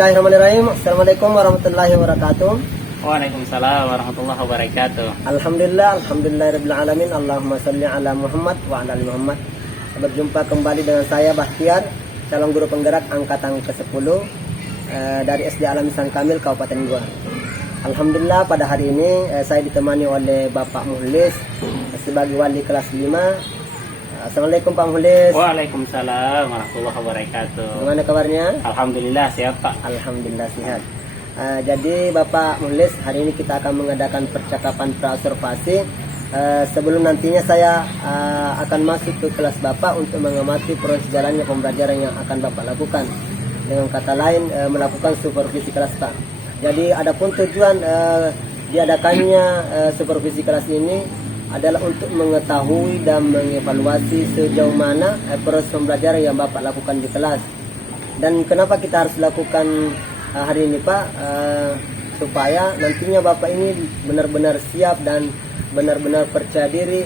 Bismillahirrahmanirrahim. Assalamualaikum warahmatullahi wabarakatuh. Waalaikumsalam warahmatullahi wabarakatuh. Alhamdulillahirabbil alamin. Allahumma shalli ala Muhammad wa ala ali Muhammad. Berjumpa kembali dengan saya Bahtiar, calon guru penggerak angkatan ke-10 dari SD Alam Ihsan Kamil Kabupaten Goa. Alhamdulillah pada hari ini saya ditemani oleh Bapak Mukhlis sebagai wali kelas 5. Assalamualaikum Pak Mukhlis. Waalaikumsalam warahmatullahi wabarakatuh. Gimana kabarnya? Alhamdulillah sehat Pak. Alhamdulillah sehat. Jadi Bapak Mukhlis, hari ini kita akan mengadakan percakapan praobservasi. Sebelum nantinya saya akan masuk ke kelas Bapak untuk mengamati proses jalannya pembelajaran yang akan Bapak lakukan. Dengan kata lain, melakukan supervisi kelas Pak. Jadi adapun tujuan diadakannya supervisi kelas ini adalah untuk mengetahui dan mengevaluasi sejauh mana proses pembelajaran yang Bapak lakukan di kelas. Dan kenapa kita harus lakukan hari ini Pak, supaya nantinya Bapak ini benar-benar siap dan benar-benar percaya diri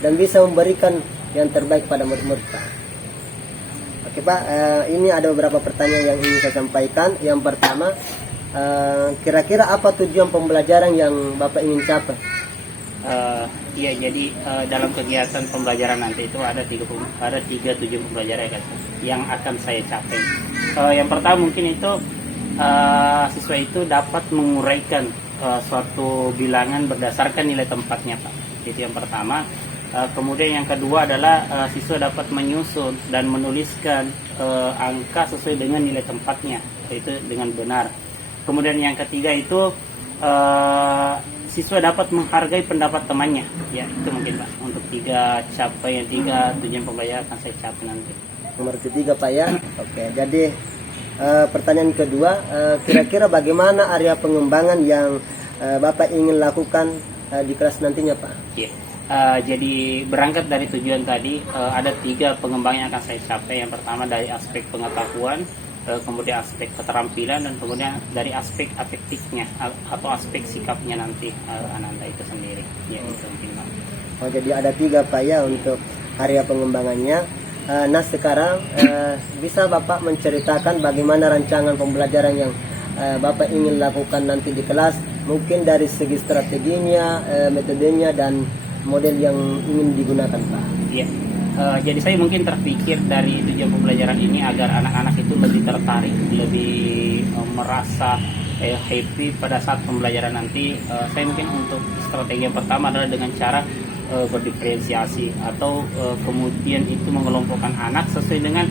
dan bisa memberikan yang terbaik pada murid-murid Pak. Oke Pak, ini ada beberapa pertanyaan yang ingin saya sampaikan. Yang pertama, kira-kira apa tujuan pembelajaran yang Bapak ingin capai? Iya, jadi dalam kegiatan pembelajaran nanti itu ada tiga tujuan pembelajaran yang akan saya capai. Yang pertama mungkin itu siswa itu dapat menguraikan suatu bilangan berdasarkan nilai tempatnya Pak. Itu yang pertama. Kemudian yang kedua adalah siswa dapat menyusun dan menuliskan angka sesuai dengan nilai tempatnya, yaitu dengan benar. Kemudian yang ketiga itu siswa dapat menghargai pendapat temannya. Ya, itu mungkin Pak untuk tiga tujuan pembelajaran akan saya capai nanti. Nomor ketiga Pak ya. Oke, jadi pertanyaan kedua, kira-kira bagaimana area pengembangan yang Bapak ingin lakukan di kelas nantinya Pak? Ya. Jadi berangkat dari tujuan tadi, ada tiga pengembangan yang akan saya capai. Yang pertama dari aspek pengetahuan, kemudian aspek keterampilan, dan kemudian dari aspek afektifnya atau aspek sikapnya nanti Ananda itu sendiri. Ya, itu mungkin Pak. Oh, jadi ada tiga Pak ya untuk area pengembangannya. Nah sekarang bisa Bapak menceritakan bagaimana rancangan pembelajaran yang Bapak ingin lakukan nanti di kelas, mungkin dari segi strateginya, metodenya, dan model yang ingin digunakan Pak. Iya. Jadi saya mungkin terpikir dari tujuan pembelajaran ini agar anak-anak itu lebih tertarik, lebih merasa happy pada saat pembelajaran nanti. Saya mungkin untuk strategi yang pertama adalah dengan cara berdiferensiasi atau kemudian itu mengelompokkan anak sesuai dengan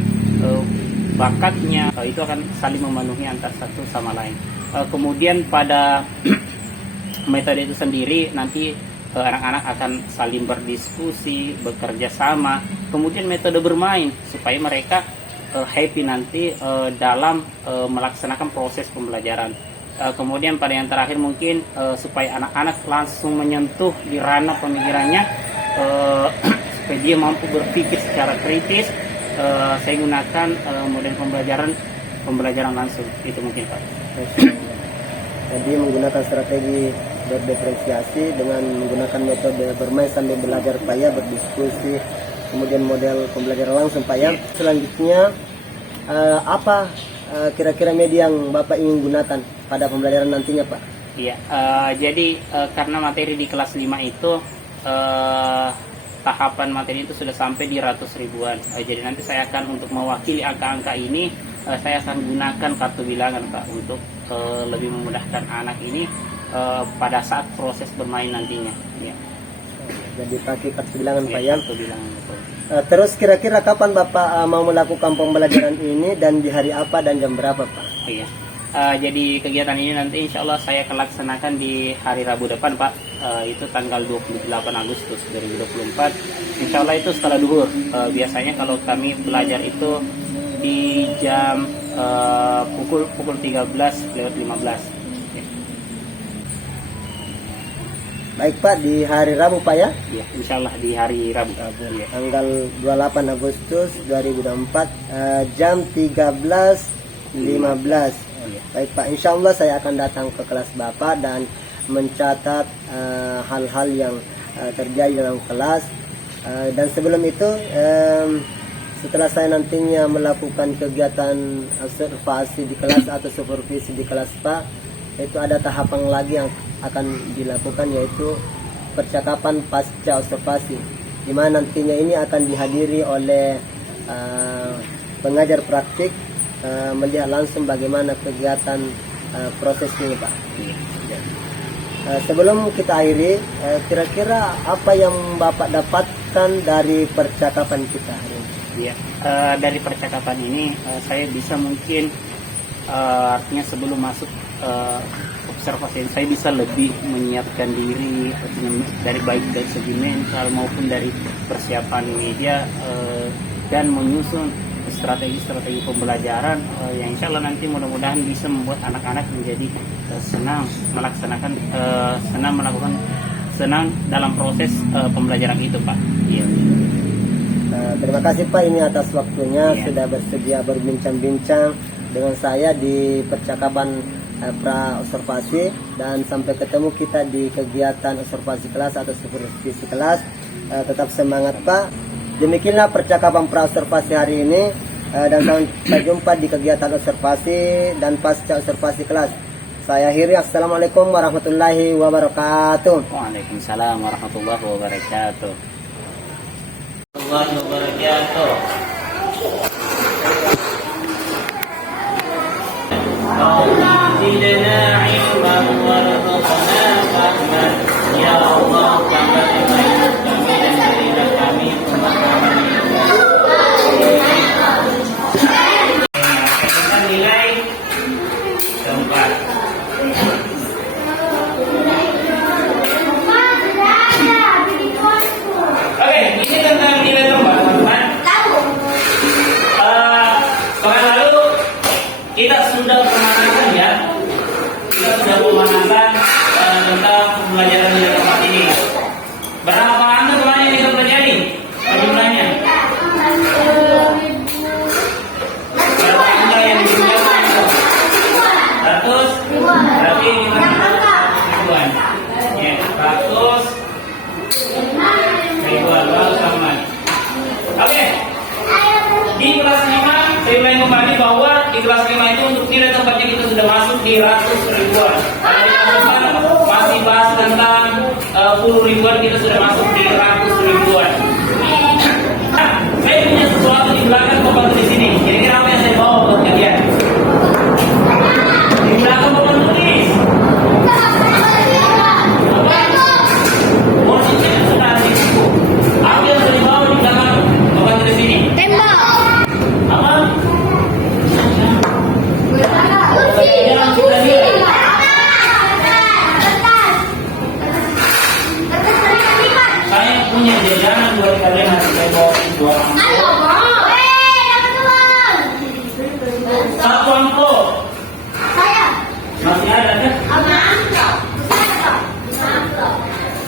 bakatnya. Itu akan saling memenuhi antara satu sama lain. Kemudian pada metode itu sendiri nanti anak-anak akan saling berdiskusi, bekerja sama, kemudian metode bermain supaya mereka happy nanti dalam melaksanakan proses pembelajaran. Kemudian pada yang terakhir mungkin supaya anak-anak langsung menyentuh di ranah pemikirannya, supaya dia mampu berpikir secara kritis, saya gunakan model pembelajaran langsung. Itu mungkin Pak. Jadi menggunakan strategi berdiferensiasi dengan menggunakan metode bermain sambil belajar Pak ya, berdiskusi, kemudian model pembelajaran langsung Pak ya. Selanjutnya apa kira-kira media yang Bapak ingin gunakan pada pembelajaran nantinya Pak? Iya, jadi karena materi di kelas 5 itu tahapan materi itu sudah sampai di ratus ribuan. Jadi nanti saya akan untuk mewakili angka-angka ini, saya akan gunakan kartu bilangan Pak untuk lebih memudahkan anak ini pada saat proses bermain nantinya. Ya. Jadi pakai kartu bilangan Pak ya. Kartu bilangan, betul. Terus kira-kira kapan Bapak mau melakukan pembelajaran ini dan di hari apa dan jam berapa Pak? Iya. Jadi kegiatan ini nanti insya Allah saya akan laksanakan di hari Rabu depan Pak. Itu tanggal 28 Agustus 2024. Insya Allah itu setelah duhur. Biasanya kalau kami belajar itu di jam pukul 13:15. Baik Pak, di hari Rabu Pak ya? Ya, insya Allah di hari Rabu. Ya. Tanggal 28 Agustus 2024 jam 13:15. Ya. Baik Pak, insya Allah saya akan datang ke kelas Bapak dan mencatat hal-hal yang terjadi dalam kelas. Dan sebelum itu setelah saya nantinya melakukan kegiatan observasi di kelas atau supervisi di kelas Pak, itu ada tahapan lagi yang akan dilakukan, yaitu percakapan pasca observasi, di mana nantinya ini akan dihadiri oleh pengajar praktik, melihat langsung bagaimana kegiatan proses ini Pak. Sebelum kita akhiri, kira-kira apa yang Bapak dapatkan dari percakapan kita hari ini? Ya, dari percakapan ini saya bisa mungkin artinya sebelum masuk observasi saya bisa lebih menyiapkan diri, artinya dari baik dari segi mental maupun dari persiapan media dan menyusun strategi-strategi pembelajaran yang insya Allah nanti mudah-mudahan bisa membuat anak-anak menjadi senang dalam proses pembelajaran itu Pak. Iya. Terima kasih Pak ini atas waktunya, Iya. sudah bersedia berbincang-bincang dengan saya di percakapan pra observasi, dan sampai ketemu kita di kegiatan observasi kelas atau supervisi kelas. Tetap semangat Pak. Demikianlah percakapan pra observasi hari ini, dan sampai jumpa di kegiatan observasi dan pasca observasi kelas. Saya akhiri, assalamualaikum warahmatullahi wabarakatuh. Waalaikumsalam warahmatullahi wabarakatuh. Warahmatullahi wabarakatuh. Zidna ilman warzuqna fahman. Ya Allah, tambah ilmu kami dan berilah kami pemahaman. Kita nilai keempat. Oke, ini tentang nilai keempat, teman-teman. Kemarin lalu kita sudah pemanasan ya. Kita sudah pemanasan tentang pembelajaran nilai keempat ini. Berapa anda kemarin yang kita pelajari? Jumlahnya? Berapa anda yang digunakan? 100? Berarti kita ribuan. Ya, 100 ribuan baru sama. Oke. Di kelas 5 saya ulangi kembali bahwa di kelas 5 itu untuk nilai tempatnya kita sudah masuk di ratus ribuan. Masih bahas tentang puluh ribuan, kita sudah masuk di ratus ribuan. Nah, saya punya sesuatu di belakang pembantu di sini. Kira-kira apa yang saya bawa buat kalian? Di belakang pembantu tulis. Posisinya sudah di situ. Apa yang saya bawa di belakang pembantu di sini? Apa? Yang sudah lihat. Saya punya jajanan buat kalian, nanti saya bawa dua amplop. Satu amplop. Masih ada kan?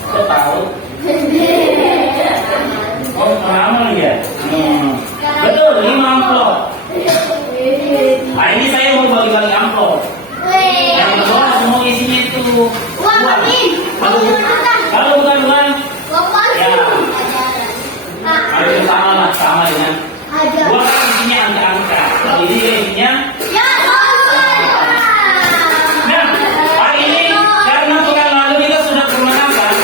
Saya tahu. Oh, lama ya? Betul, 5 amplop. Nah, ini saya mau bagi-bagi amplop. Yang kedua semua isinya itu uang. Kalau bukan uang, ya, ada sama dengan uang isinya angka-angka. Kalau ini isinya. Nah, hari ini karena pekan lalu kita sudah pemanasan.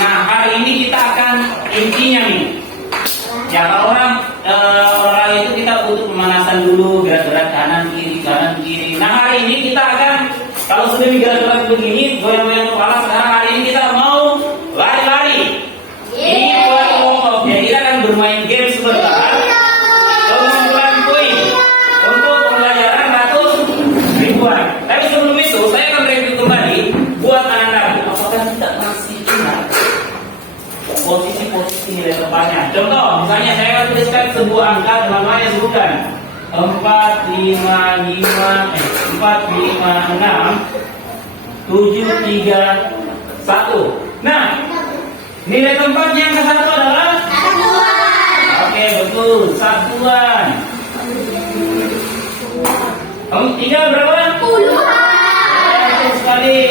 Nah, hari ini kita akan intinya nih. Ya, kalau orang itu kita butuh pemanasan dulu, gerak-gerak kanan kiri. Nah, hari ini kita akan, kalau sudah digerak-gerak begini, goyang-goyang kepala, sekarang hari ini kita mau lari-lari. Ini buat kelompok, ya kita akan bermain game sebentar. Pengumpulan poin untuk pembelajaran ratus ribuan. Tapi sebelum itu, saya akan review kembali buat anak-anak. Apakah kita masih ingat posisi-posisi nilai tempatnya? Contoh, misalnya saya akan tuliskan sebuah angka dengan mana sebutkan 456 731. Nah, nilai tempatnya yang ke satu adalah satuan. Oke, betul, satuan. Tiga berapa? Puluhan. Betul sekali.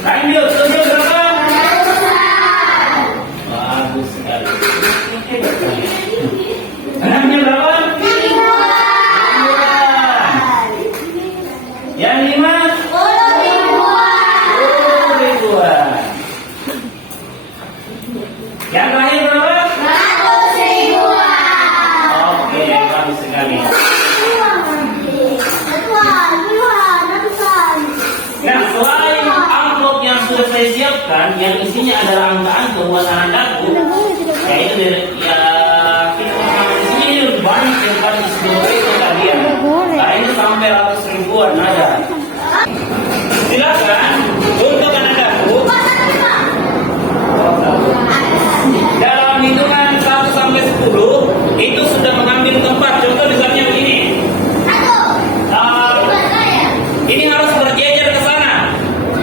Lanjut, 7 berapa? Bagus sekali. 6 berapa? Yang terakhir berapa? 100 ribuan. Oke, bagus sekali. Nah, selain amplop yang sudah saya siapkan, yang isinya adalah angka-angka buat anak-anakku, yaitu ya kita isinya ini lebih banyak daripada seluruh itu kalian. Nah, ini sampai ratus ribuan ada. Silakan untuk anak-anakku dalam hitungan 1 sampai 10 itu sudah mengambil tempat. Contoh misalnya begini. Ini harus berjejer ke sana,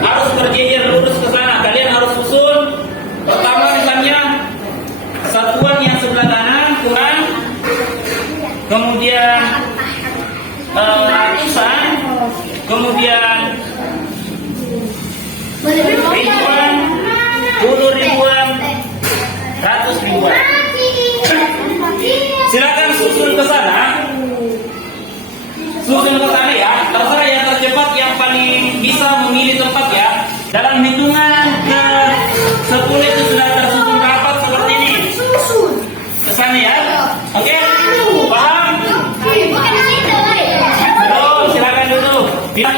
harus berjejer lurus ke sana. Kalian harus susun. Pertama misalnya satuan yang sebelah kanan kurang, kemudian ratusan, kemudian ribuan, 10 ribuan, 100 ribuan. Silakan susun ke sana. Susun ke sana ya. Terserah yang tercepat yang paling bisa memilih tempat ya. Dalam hitungan ke 10 itu sudah tersusun rapat seperti ini. Ke sana ya. Oke? Paham? Terus silakan duduk. Tiga,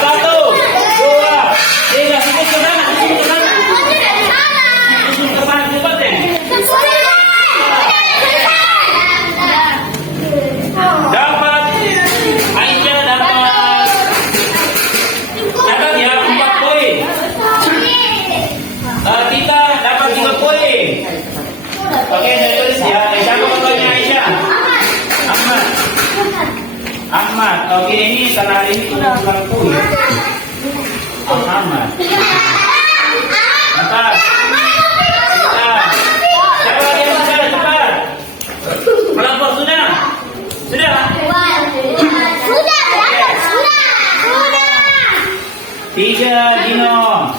1, 2, 3. Susun ke sana. Susun ke sana. Susun ke sana cepat deh. Dapat Aisyah dapat catat ya 4 poin. Kita dapat 3 poin. Oke, saya tulis ya. Siapa fotonya Aisyah? Ahmad. Oke, ini karena hari ini udah ulang poin. Ahmad. Atas. Siapa lagi yang sudah cepat? Melapor sudah? Sudah? Tiga, Dino.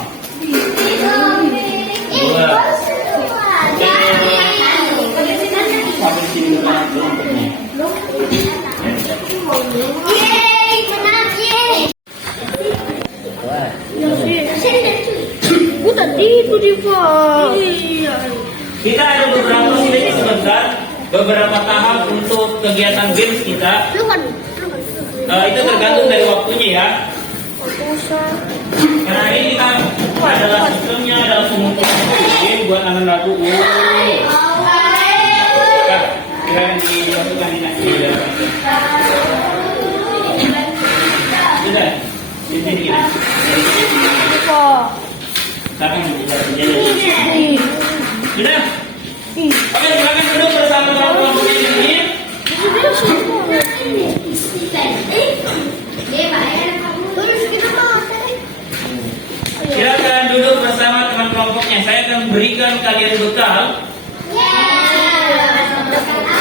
2. Sampai di sini kelompoknya. Kita ada beberapa sini sebentar, beberapa tahap untuk kegiatan games kita. Itu tergantung dari waktunya ya. Karena ini kita adalah sistemnya adalah semua game buat anak-anak dulu. Kita yang dimasukkan di nasi. Sudah, di sini kita. Sekarang sudah. Oke, silakan duduk bersama kelompok ini. Silakan duduk bersama teman kelompoknya. Saya akan berikan kalian bekal.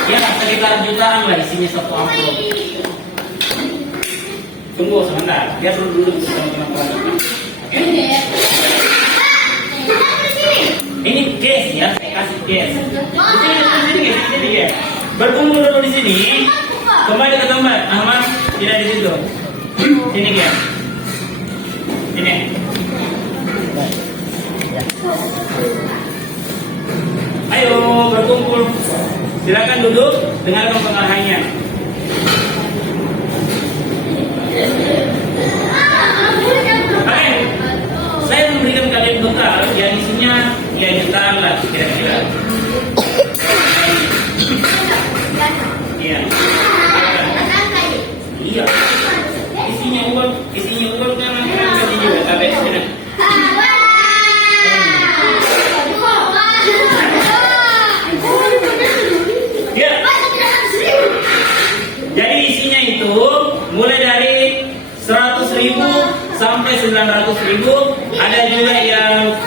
Ya, sekitar jutaan lah isinya satu amplop. Tunggu sebentar, biar duduk bersama teman kelompoknya. Oke? Ini case ya, saya kasih case. Di sini ya. Berkumpul dulu di sini. Kembali ke tempat. Ahmad tidak di situ. Sini ya. Sini. Ayo berkumpul. Silakan duduk, dengarkan pengarahannya. Oke, saya memberikan kalian bekal yang isinya ya jutaan lah kira-kira. Iya. Iya. Isinya uang kan nanti juga sampai sini. Ya. Jadi isinya itu mulai dari 100.000 sampai 900.000, ada juga yang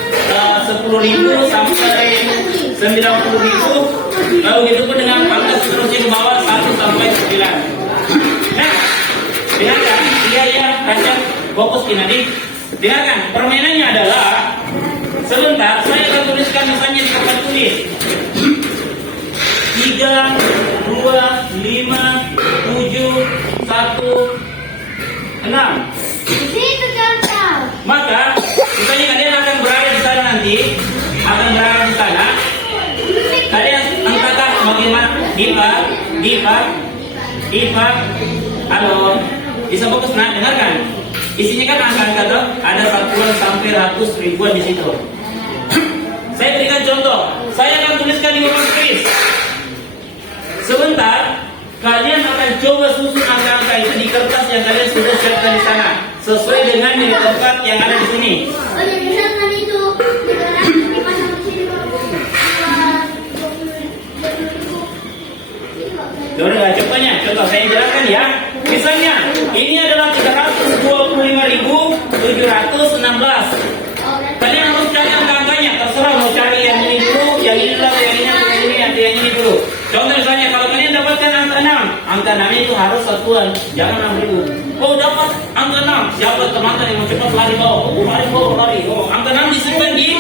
10.000 sampai 90.000, lalu gitu pun dengan angka seterusnya ke bawah 1 sampai 9. Nah, dengarkan, ya, kaca fokus ini nanti. Dengarkan, permainannya adalah sebentar saya akan tuliskan misalnya di papan tulis 3, 2, 5, 7, 1, 6. Maka misalnya kalian akan Dipak, halo, bisa fokus nak dengarkan. Isinya kan angka-angka tuh, ada satuan sampai ratus ribuan di situ. Saya berikan contoh, saya akan tuliskan di papan tulis. Sebentar, kalian akan coba susun angka-angka itu di kertas yang kalian sudah siapkan di sana, sesuai dengan di tempat yang ada di sini. Oh ya bisa kan itu dipasang di sini. Coba contohnya, contoh saya jelaskan ya. Misalnya, ini adalah 325.716. Kalian harus cari angka-angkanya, terserah mau cari yang ini dulu, yang ini dulu, yang ini, yang ini dulu. Contoh misalnya, kalau kalian dapatkan angka 6, angka 6 itu harus satuan, jangan 6.000. Oh dapat angka 6, siapa teman-teman yang mau cepat lari bawah? Oh lari. Oh angka 6 disimpan di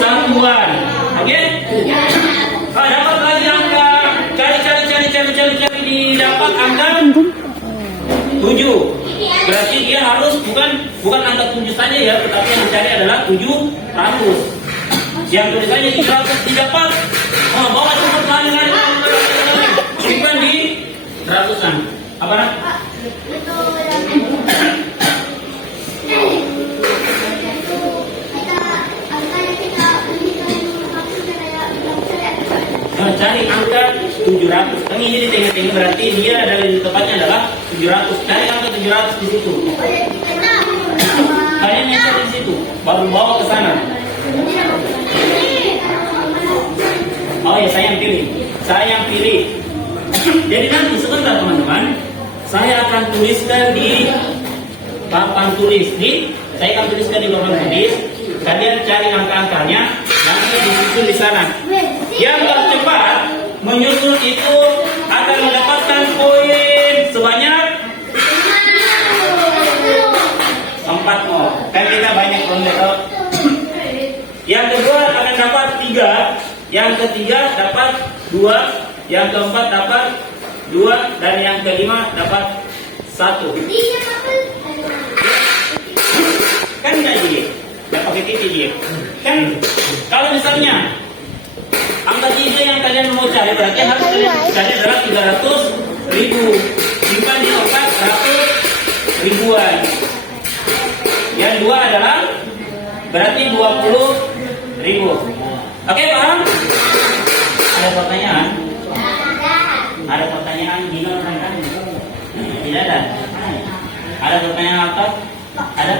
satuan, oke? Dapat lagi angka, cari didapat angka 7. Berarti dia harus bukan angka 7 saja ya, tetapi yang dicari adalah 700. Yang tulisannya 300 didapat. Oh, bawa cepat lari. Simpan di ratusan. Apa nak? Cari angka 700. Kan ini di tengah-tengah berarti dia adalah di tempatnya adalah 700. Cari angka 700 di situ. Kalian yang cari di situ, baru bawa ke sana. Oh ya, saya yang pilih. Jadi nanti sebentar teman-teman, saya akan tuliskan di papan tulis. Saya akan tuliskan di papan tulis. Kalian cari angka-angkanya, nanti disusun di sana. Yang tercepat menyusun itu akan mendapatkan poin sebanyak 4 more. Kan kita banyak ronde. Yang kedua akan dapat 3, yang ketiga dapat 2, yang keempat dapat 2, dan yang kelima dapat 1. Kan enggak jadi? Enggak pakai titik dia. Kan kalau misalnya angka 3 yang kalian mau cari berarti harus kalian cari adalah 300.000. Simpan di tempat 100 ribuan. Yang 2 adalah berarti 20.000. Oke, paham? Ada pertanyaan? Ada pertanyaan Dino kan? Tidak ada. Ada pertanyaan apa? Ada?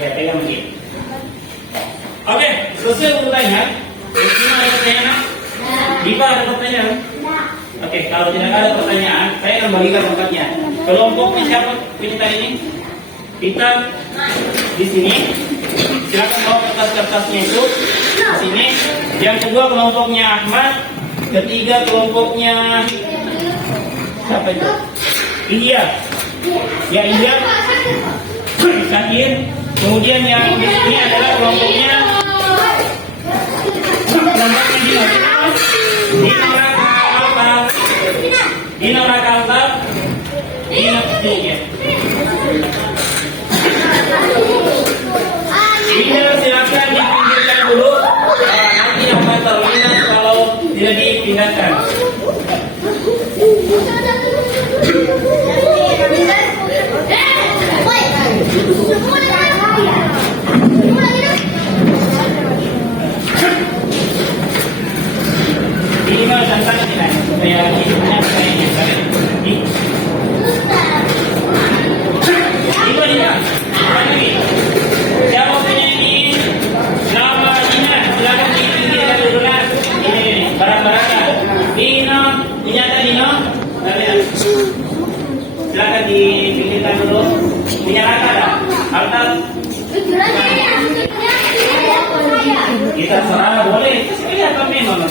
Ya, pegang begini. Oke, selesai urutannya. Cuma ada pertanyaan? Dipa ada pertanyaan? Oke, kalau tidak ada pertanyaan, saya akan bagikan tempatnya. Kelompoknya siapa penyita ini? Kita di sini. Silakan bawa kertas-kertasnya itu di sini. Yang kedua kelompoknya Ahmad. Ketiga kelompoknya siapa itu? Iya. Ya iya. Syakir. Kemudian yang di sini adalah kelompoknya Dino Rakalta. Ini silakan dipinggirkan dulu. Nanti akan terlihat kalau tidak dipindahkan. Ini mah santai tidak? Saya hidupnya kayaknya ini. Itu dia. Lagi. Siapa punya ini? Nama Dina. Silakan dipinggirkan dulu lah. Ini barang-barangnya. Dino, dinyata Dino. Silakan dipinggirkan dulu. Punya rata dah. Alta. Kita serah boleh. Kelihatan memang.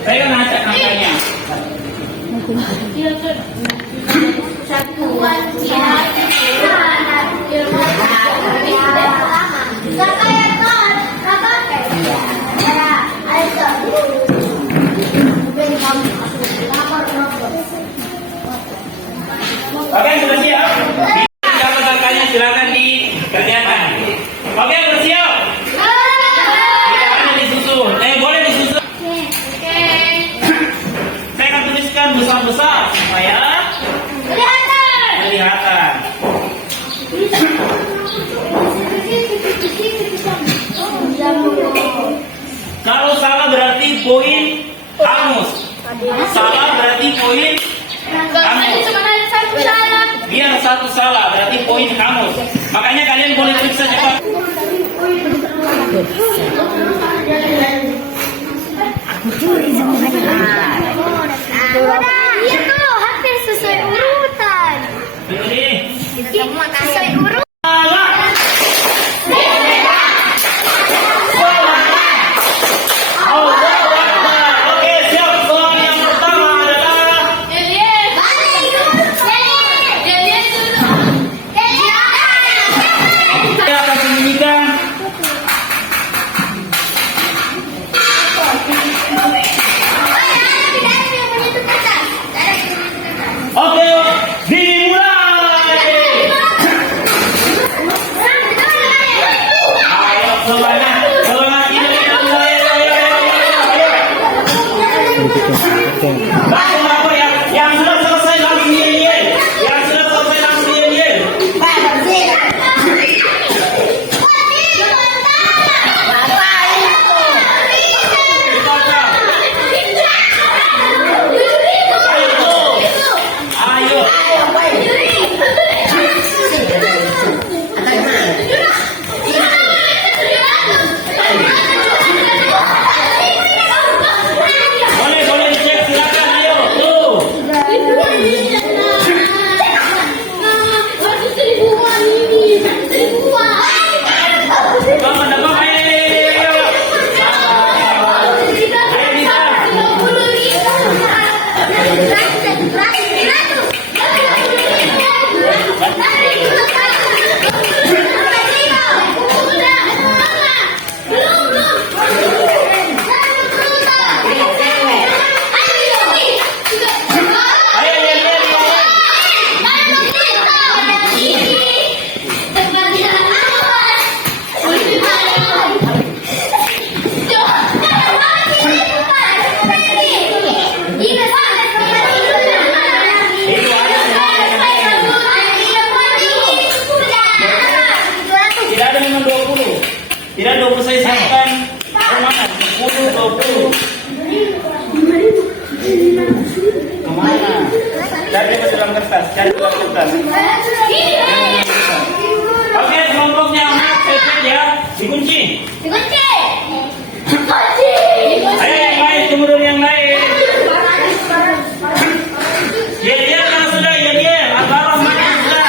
Saya kan acak angkanya. Oke, sudah siap? Kalau angkanya silakan dikerjakan. Oke, sudah siap? Tidak ada disusun. Boleh Kalau salah berarti poin hangus. Salah berarti poin hangus. Biar satu salah berarti poin hangus. Makanya kalian boleh periksa cepat. Iya tuh, hampir sesuai urutan. Ini. Sesuai urutan. Oke, siap. Soal yang pertama adalah saya akan bunyikan. Oke, dimulai. Ayo semuanya, semangat ini kita mulai. Langsung apa ya? Yang sudah selesai langsung nyanyi. Yang sudah selesai langsung nyanyi. Dibaca. Ayo. Boleh dicek silakan. Ayo. Tuh. Kamu dapat ayo. Tidak ada memang 20. Tidak 20 saya siapkan. Kemana? 10, 20. Kemana? Cari ke dalam kertas. Cari dalam kertas. Oke, kelompoknya anak PP ya. Dikunci. Ayo yang lain, tunggu dulu yang lain. Ya, kan sudah, ya. Antara mana yang sudah?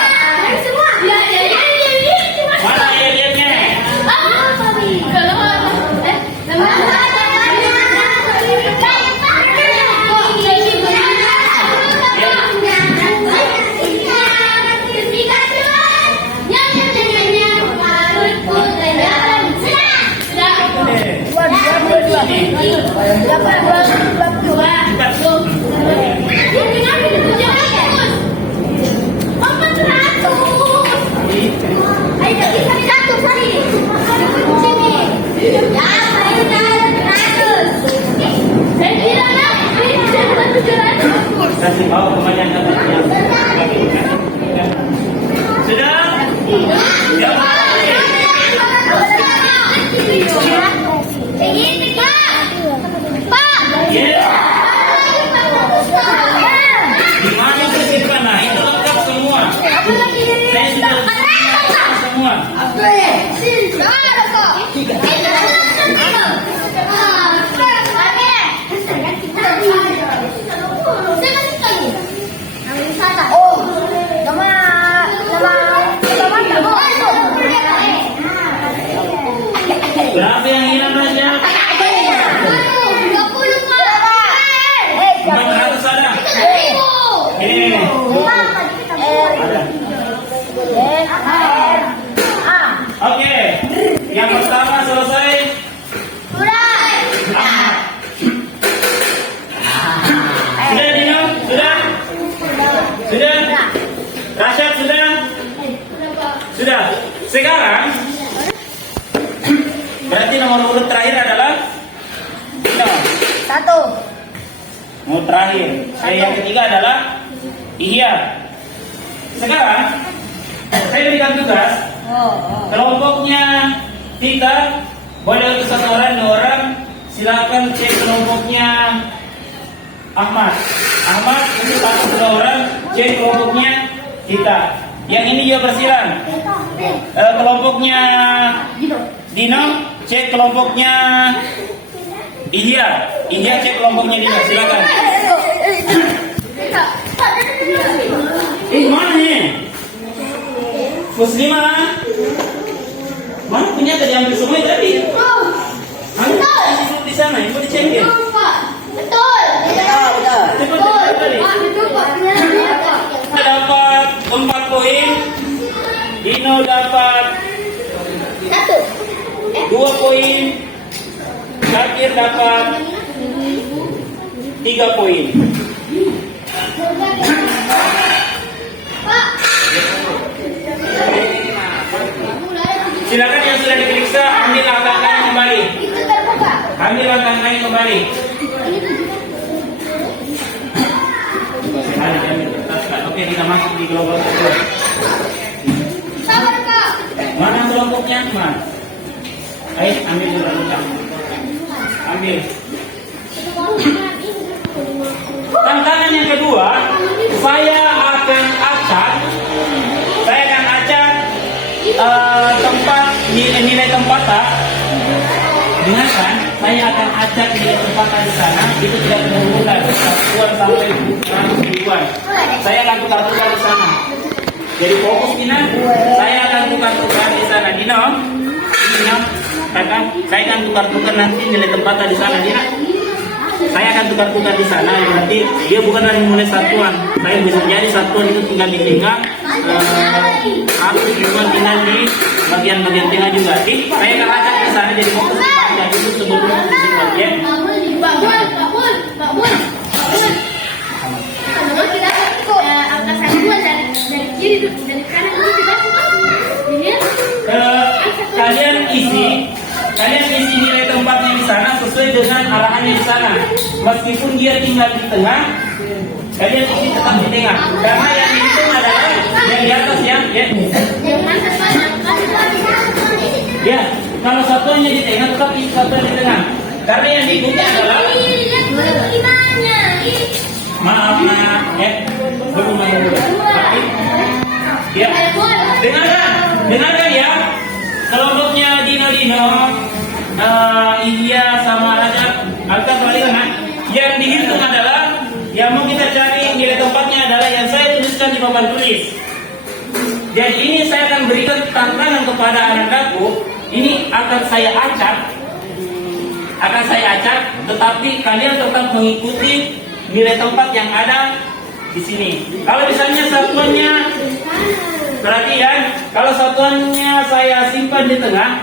Mana ya? Kasih bawa kembalian katanya. Sudah? Ya. Yes. Di mana tersimpan? Nah, itu lengkap semua. Saya sudah lengkap semua. Berapa yang hilang aja? 400 ada. Ini. Oke. Yang pertama selesai. Sudah Dino? Sudah? Sudah? Rasyad sudah? Sudah. Sekarang berarti nomor urut terakhir adalah Dino. 1. Nomor terakhir. Yang ketiga adalah Ihya. Sekarang saya berikan tugas. Kelompoknya 3, boleh untuk 1 orang, 2 orang. Silakan cek kelompoknya Ahmad. Ahmad untuk 1, 2 orang, cek kelompoknya kita. Yang ini juga bersilang. Kelompoknya Dino, cek kelompoknya Ilya. Ilya cek kelompoknya Dino. Silakan. Mana nih? Muslimah. Mana punya tadi ambil semua tadi? Ambil di sana, ibu dicekin. Betul. Cepat tadi. Dapat 4 poin. Dino dapat 2 poin. Zakir dapat 3 poin. Silakan yang sudah diperiksa ambil angka-angkanya kembali. Ambil angka-angkanya kembali. Oke, kita masuk di kelompok kedua. Mana kelompoknya? Mana? Ayo, ambil dulu. Ambil. Tantangan yang kedua, saya akan acak tempat nilai tempatan. Dengarkan, saya akan acak nilai tempatan di sana. Itu tidak menentukan satuan sampai ribuan. Saya akan tukar-tukar di sana. Jadi fokus Dina, saya akan tukar-tukar di sana. Dino, kakak, saya akan tukar-tukar nanti nilai tempatan di sana. Dina, saya akan tukar-tukar di sana. Nanti dia bukan dari mulai satuan. Saya bisa jadi satuan itu tinggal di tengah. Harus juga tinggal di bagian-bagian tengah juga. Saya akan acak di sana. Jadi fokus baca itu sebelum ya. Kalian isi nilai tempatnya di sana sesuai dengan arahannya di sana. Meskipun dia tinggal di tengah, kalian isi tetap di tengah. Karena yang dihitung adalah yang di atas ya. Ya, kalau satuannya di tengah tetap isi satuan di tengah. Karena yang dihitung adalah maaf ya, belum main dulu. Ya, dengarkan ya. Kelompoknya Dino, Ilya sama Rajab, Alta kan? Yang dihitung adalah, yang mau kita cari nilai tempatnya adalah yang saya tuliskan di papan tulis. Jadi ini saya akan berikan tantangan kepada anak-anakku. Ini akan saya acak, tetapi kalian tetap mengikuti nilai tempat yang ada di sini. Kalau misalnya satuannya, perhatian, kalau satuannya saya simpan di tengah,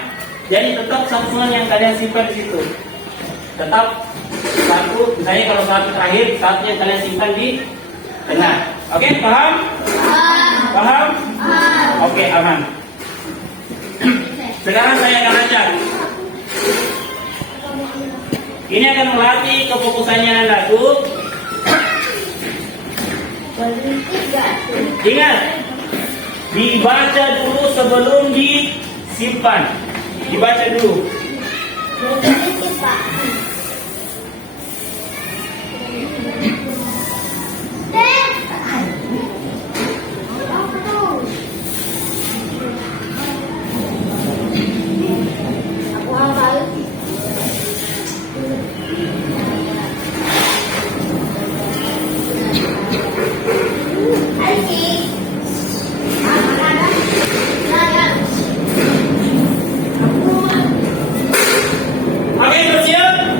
jadi tetap satuan yang kalian simpan di situ. Tetap satu, misalnya kalau satu terakhir, satu yang kalian simpan di tengah. Oke, paham? Paham? Oke, aman. Sekarang saya akan acak. Ini akan melatih kefokusannya anakku. Ingat, dibaca dulu sebelum disimpan. Dibaca dulu. Oke, bersiap?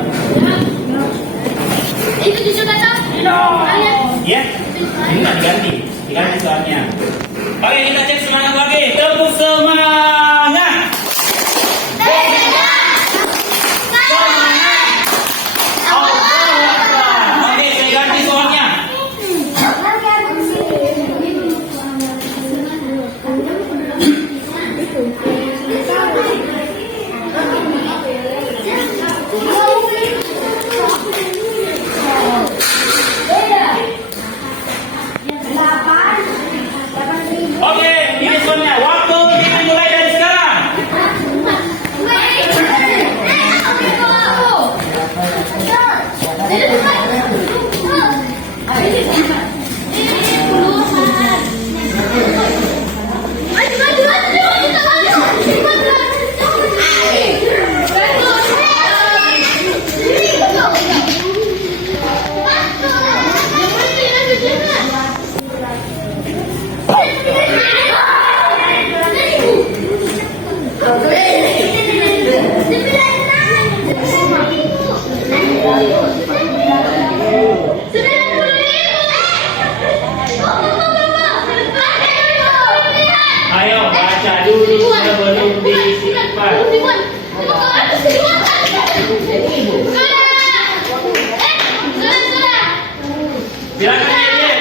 Silakan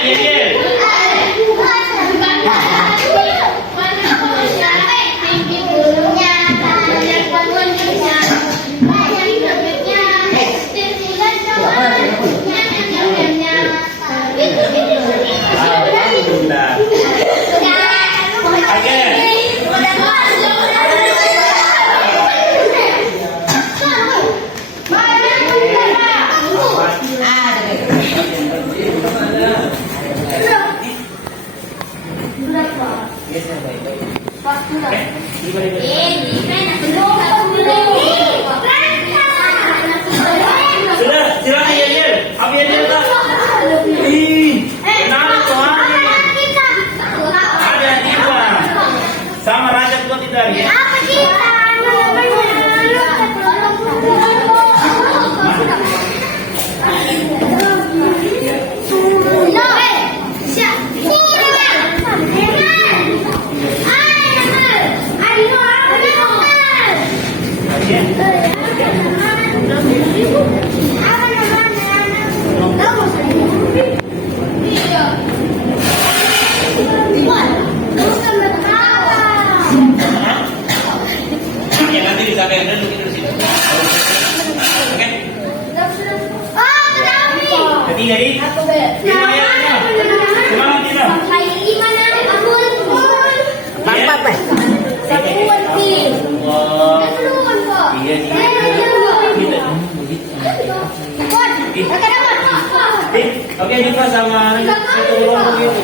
Yel. Alhamdulillah. Sudah, silakan Yel. Apa Yel tak? Ih, kenapa tuh? Ada tiga. Sama raja tua tidak ya? Ya nanti bisa kayak dulu di sini. Oke. Ketiga ini. Semangat kita. Mantap, Pak. Oke, juga sama satu ruang begitu.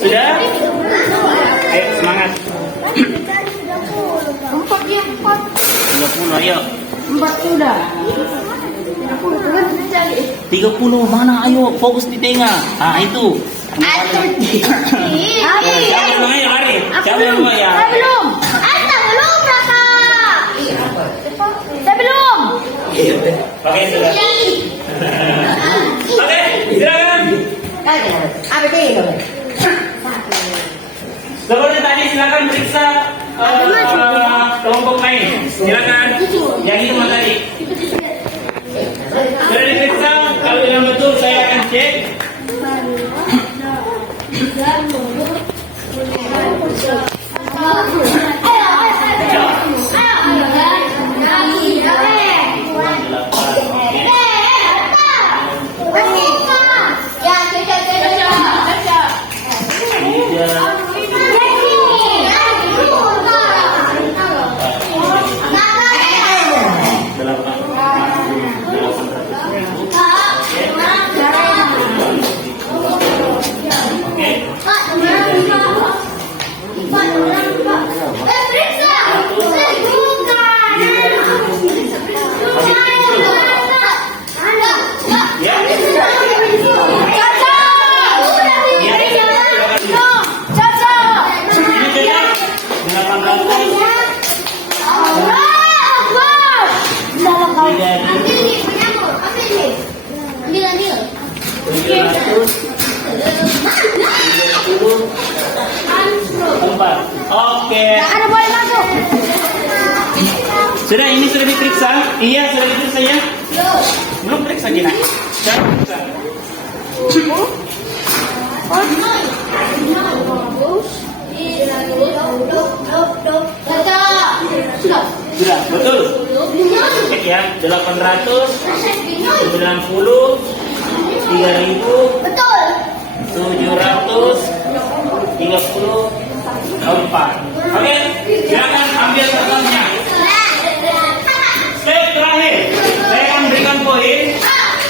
Sudah? Ayo semangat. 30 ayo. 30 mana ayo fokus di tengah. Ah itu. Siapa yang ayo lari? Siapa yang mau ya? Oke sudah. Oke silakan. Seperti tadi silakan periksa kelompok lain. Silakan. Yang itu mana tadi? Sudah diperiksa. Kalau yang betul saya akan cek. Oke. Sudah ini sudah diperiksa? Iya sudah diperiksa ya? Belum periksa Gina. Sudah periksa. Sudah betul. Cek ya 800 90 3000 Betul. 734. Oke, silakan ambil kertasnya. Step terakhir, saya akan berikan poin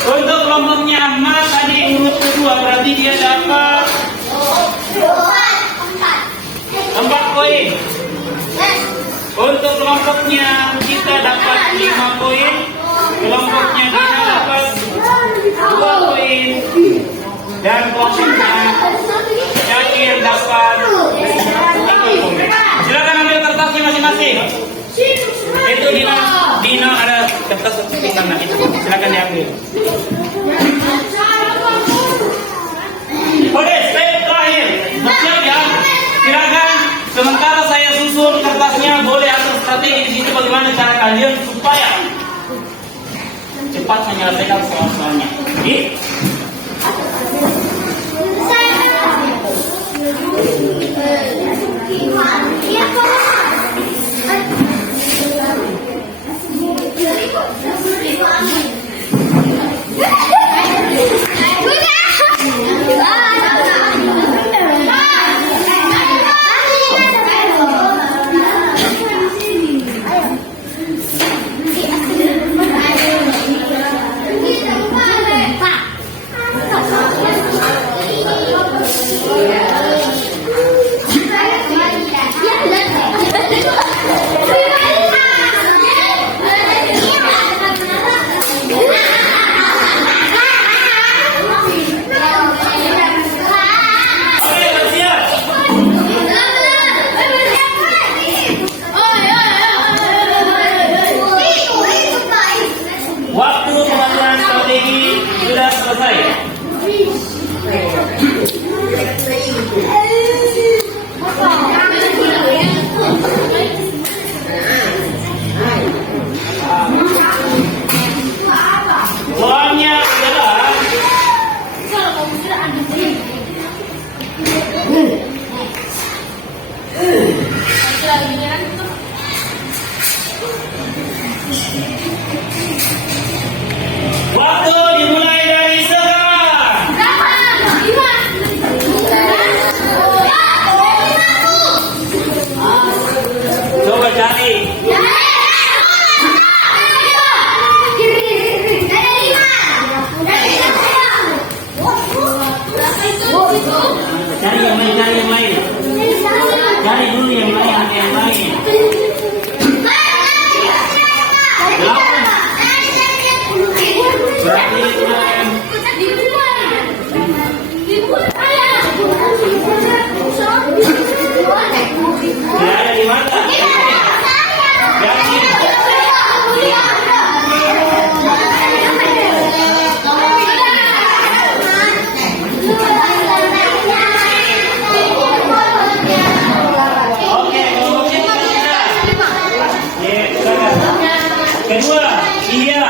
untuk kelompoknya Ahmad tadi urut kedua, berarti dia dapat 4 poin. Untuk kelompoknya kita dapat 5 poin, kelompoknya Dina dapat 2 poin, dan kelompoknya Syakir dapat 1 poin. Silakan ambil kertasnya masing-masing. Itu Dina ada kertas sertifikat nah itu silakan diambil. Oke, step terakhir. Bersiap ya. Silakan. Sementara saya susun kertasnya, boleh atur strategi di situ bagaimana cara kalian supaya cepat menyelesaikan soal-soalnya. Oke? Waktu pengaturan strategi sudah selesai. Soalnya adalah waktu dimulai dari sekarang. Coba cari. Cari yang lain, cari yang lain. Cari dulu yang lain, ada yang lain. 8. Berarti ada di mana? Yakin? Oke, ngomongin kedua, iya.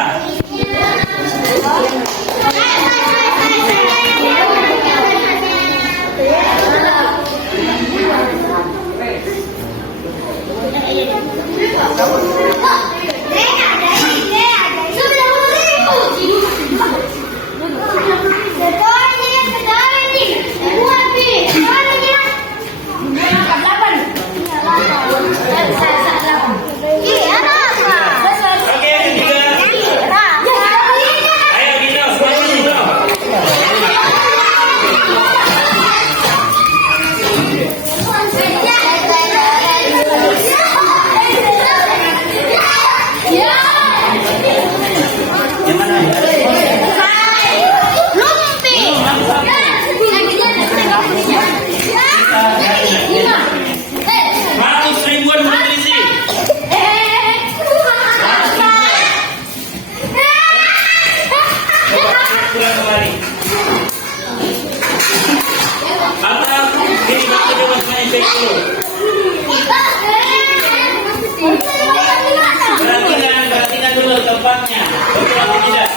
Perhatikan dulu tempatnya. Betul atau tidak?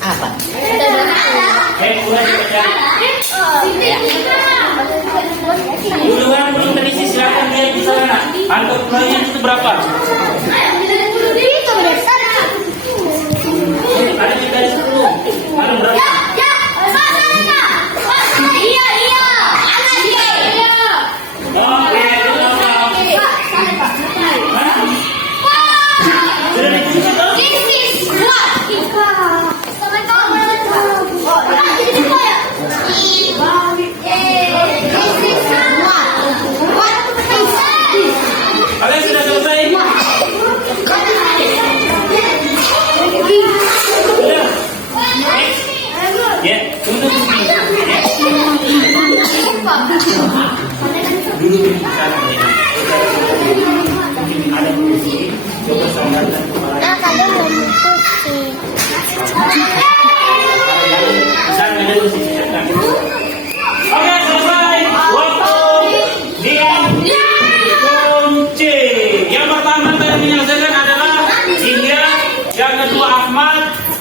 Apa? Duluan belum terisi, silakan lihat di sana. Angka pelayan itu berapa? Ada yang dari 10. Ada berapa? Oke, sudah ditunjuk toh? Kalian sudah selesai? Sudah.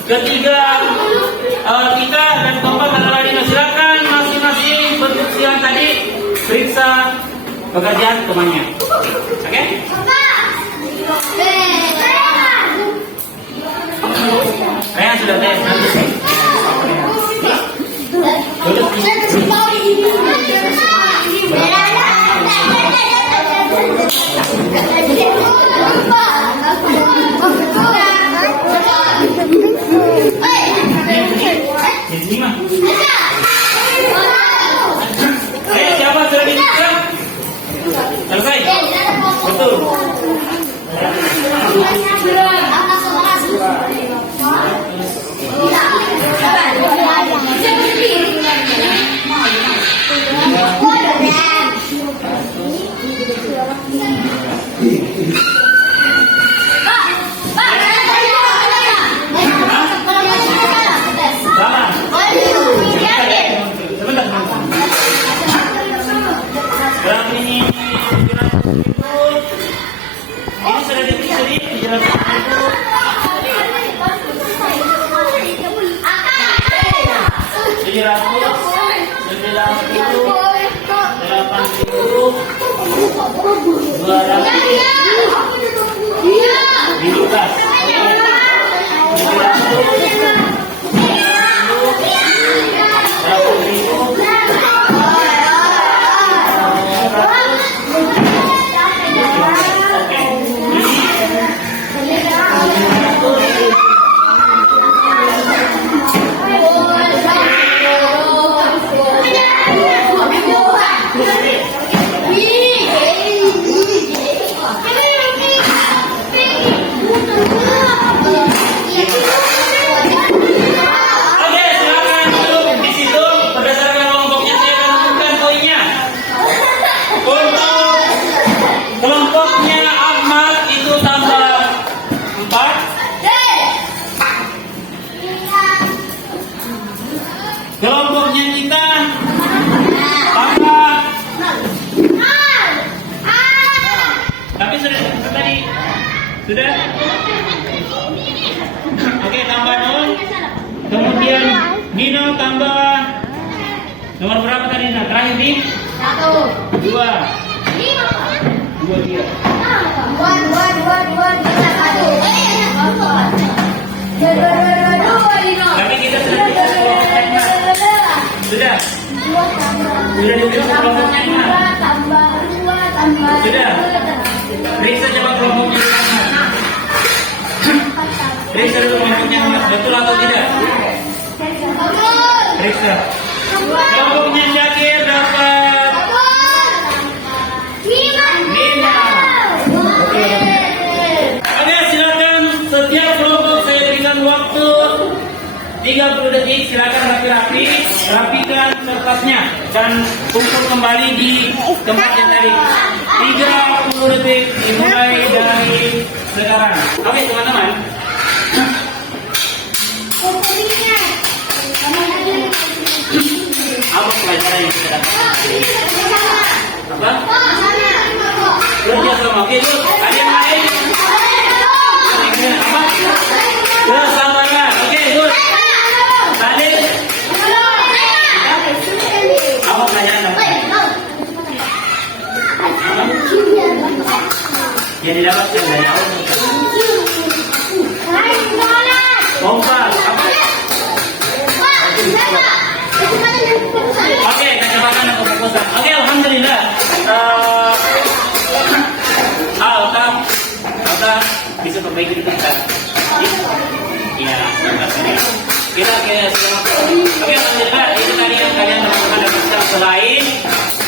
ketiga Tika dan keempat adalah Dino. Silakan masing-masing bentuk yang tadi periksa pekerjaan temannya. Oke? Saya sudah tes. Ini mah. Ayo siapa sudah dibuka? Selesai. Betul. Sama. Sebentar. Sekarang ini sudah diperiksa di dijelaskan dulu. 2 dia. Tapi kita sudah dibilang kelompoknya di mana? Sudah. Periksa coba kelompoknya di mana? Periksa dulu kelompoknya betul atau tidak? Periksa. Kelompoknya Syakir dapat 5. Oke, silakan setiap kelompok saya berikan waktu 30 detik. Silakan rapi-rapi, rapikan kertasnya dan kumpul kembali di tempat yang tadi. 30 detik dimulai dari sekarang. Oke, teman-teman. Apa pelajaran yang kita dapat? Apa? Kerja sama. Oke, Gus. Ada yang lain? Apa? Kesabaran. Oke, Gus. Saling. Apa pelajaran dapat? Yang didapatkan dari Allah. Kompas. Apa? Oke, kecepatan dan kefokusan. Oke, alhamdulillah. Alta bisa perbaiki kita. Iya, kita ke Oke, alhamdulillah. Itu tadi yang kalian teman-teman dapatkan. Selain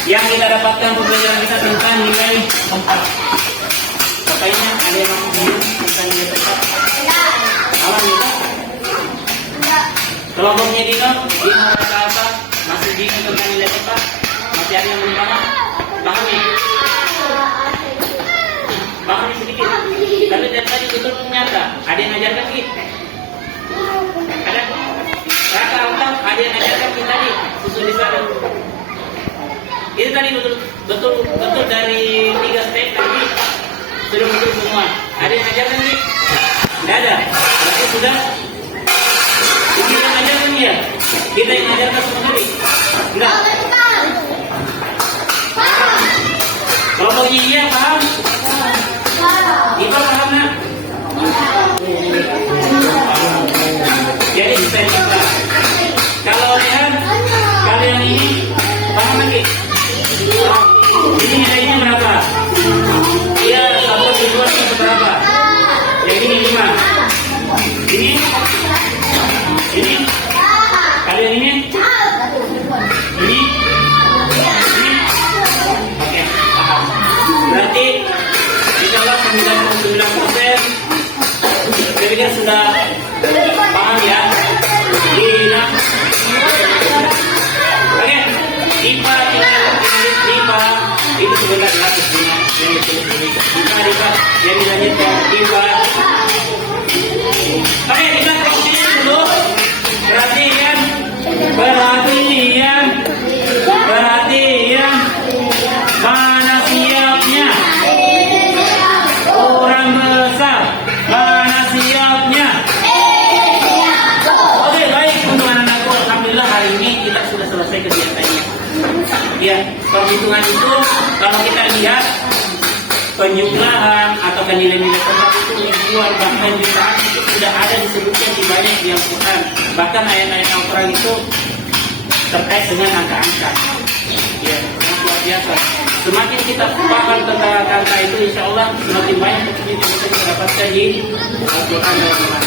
yang kita dapatkan pembelajaran kita tentang nilai 4. Pokoknya ada yang mau tentang nilai 4. Alhamdulillah. Kelompoknya Dino rata apa? Masih bingung tentang nilai cepat? Masih ada yang belum paham? Pahami? Pahami sedikit? Tapi dari tadi betul nyata. Ada yang ajarkan kita? Ada? Rata atau ada yang ajarkan kita tadi? Susul di sana. Itu tadi betul dari 3 step tadi sudah betul semua. Ada yang ajarkan kita? Tidak ada. Berarti sudah ya? Kita yang ngajarkan sama Nabi. Enggak. Kelompoknya iya paham? Ipa paham nak? Jadi kita bisa. Kalau lihat kalian ini paham lagi? Ini nilainya berapa? Iya, 1 itu berapa? Yang ini 5. Ini? Ini? Kalian ini? Ini? Ini? Oke, paham. Berarti insyaAllah 99% saya pikir sudah paham ya. Iya. Oke, IPA IPA itu sebenarnya gratis yang ditulis ini. IPA yang dilanjutkan IPA. Oke, kita prosesnya dulu. Perhatian. Mana siapnya? Orang besar. Mana siapnya? Oke, baik untuk anak-anakku. Alhamdulillah hari ini kita sudah selesai kegiatannya. Ya, perhitungan itu kalau kita lihat penjumlahan atau nilai-nilai tempat itu ribuan bahkan jutaan itu sudah ada disebutkan di banyak di Al-Quran. Bahkan ayat-ayat Al-Quran itu terkait dengan angka-angka. Ya, luar biasa. Semakin kita paham tentang angka itu, insya Allah semakin banyak petunjuk yang bisa kita dapatkan di Al-Quran dan Al-Quran.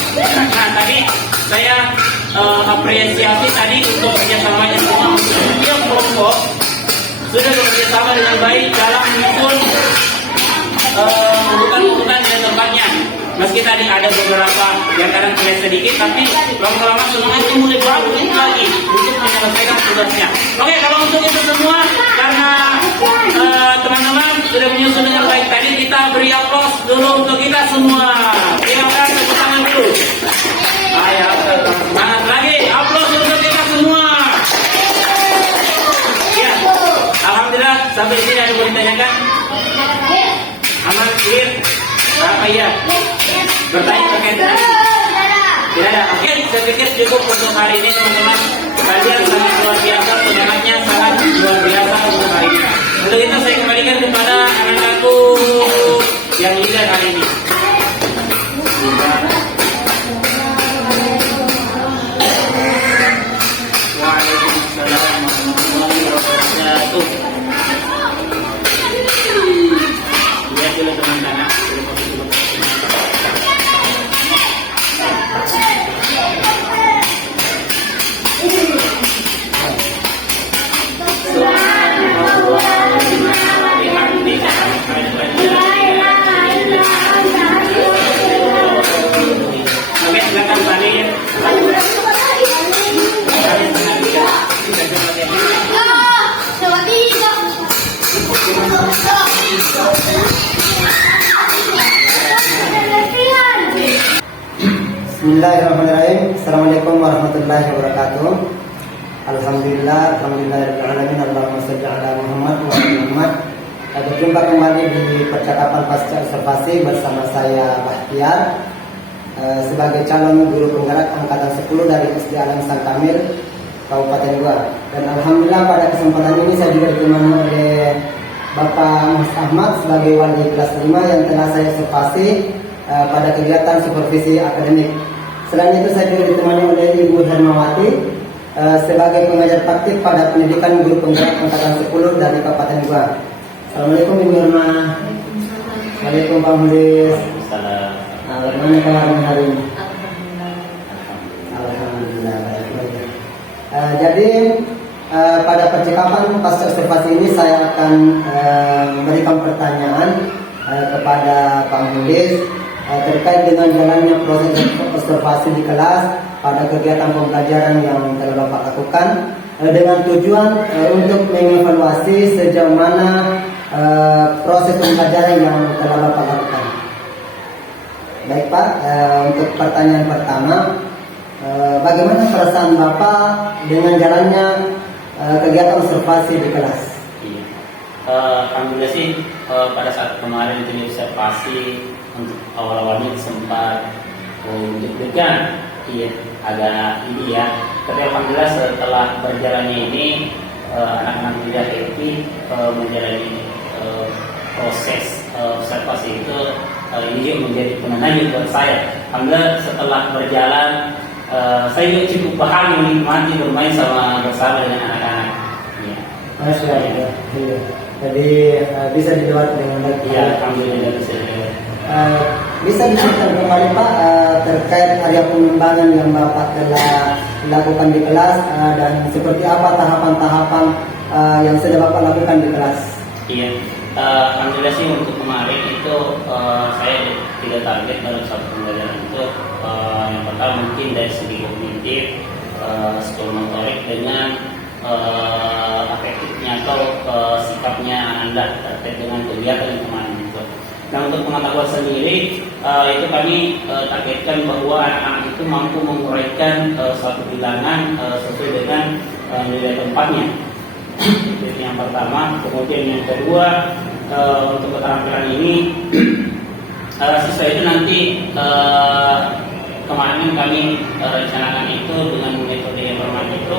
Nah, tadi saya apresiasi tadi untuk kerjasamanya semua untuk setiap kelompok sudah bekerjasama dengan baik dalam menyusun urutan dan tempatnya. Meski tadi ada beberapa yang kadang terlihat sedikit, tapi lama-lama semuanya itu mulai bagus lagi untuk menyelesaikan tugasnya. Oke, kalau untuk itu semua, karena teman-teman sudah menyusun dengan baik tadi, kita beri aplaus dulu untuk kita semua. Silakan tepuk tangan dulu. Ayo, semangat lagi, aplaus untuk kita semua. Ya, alhamdulillah sampai sini ada yang ditanyakan. Aman, clear. Apa ya? Bertanya terkait dengan tidak ada. Oke, saya pikir cukup untuk hari ini teman-teman. Kalian sangat luar biasa, semangatnya sangat luar biasa untuk hari ini. Untuk itu saya kembalikan kepada anak-anakku yang leader hari ini. Waalaikumsalam warahmatullahi wabarakatuh. Lihat dulu teman-teman. Oke, silakan balik. Bismillahirrahmanirrahim. Assalamualaikum warahmatullahi wabarakatuh. Alhamdulillah, alhamdulillahirrahmanirrahim. Allahumma sholli ala Muhammad wa ala Muhammad. Berjumpa kembali di percakapan pasca observasi bersama saya Bahtiar sebagai calon guru penggerak angkatan 10 dari SD Alam Sang Kamil Kabupaten Goa. Dan alhamdulillah pada kesempatan ini saya juga ditemani oleh Bapak Mas Ahmad sebagai wali kelas 5 yang telah saya observasi pada kegiatan supervisi akademik. Selain itu saya juga ditemani oleh Ibu Hermawati sebagai pengajar praktik pada pendidikan guru penggerak angkatan 10 dari Kabupaten Goa. Assalamualaikum Ibu Herma. Waalaikumsalam Pak Mulis. Bagaimana kabarnya hari ini? Alhamdulillah. Jadi pada percakapan pasca observasi ini saya akan memberikan pertanyaan kepada Pak Mulis terkait dengan jalannya proses observasi di kelas pada kegiatan pembelajaran yang telah Bapak lakukan dengan tujuan untuk mengevaluasi sejauh mana proses pembelajaran yang telah Bapak lakukan. Baik Pak, untuk pertanyaan pertama, bagaimana perasaan Bapak dengan jalannya kegiatan observasi di kelas? Alhamdulillah sih pada saat kemarin itu observasi untuk awal-awalnya sempat deg-degan. Iya, agak ini ya. Tapi alhamdulillah setelah berjalannya ini anak-anak juga happy menjalani proses observasi itu. Ini juga menjadi penenang buat saya. Alhamdulillah setelah berjalan saya juga cukup bahagia menikmati bermain bersama dengan anak-anak. Ya. Masya Allah. Iya. Jadi bisa dilewati dengan baik. Ya, alhamdulillah bisa dilewati. Bisa diceritakan kembali Pak terkait area pengembangan yang Bapak telah lakukan di kelas dan seperti apa tahapan-tahapan yang sudah Bapak lakukan di kelas? Iya, alhamdulillah sih untuk kemarin itu saya tidak target dalam satu pembelajaran itu. Yang pertama mungkin dari segi kognitif, psikomotorik dengan afektifnya atau sikapnya Anda terkait dengan kegiatan yang kemarin itu. Nah untuk pengetahuan sendiri itu kami targetkan bahwa anak-anak itu mampu menguraikan suatu bilangan sesuai dengan nilai tempatnya. Itu yang pertama. Kemudian yang kedua untuk keterampilan ini siswa itu nanti kemarin kami rencanakan itu dengan metode yang bermain itu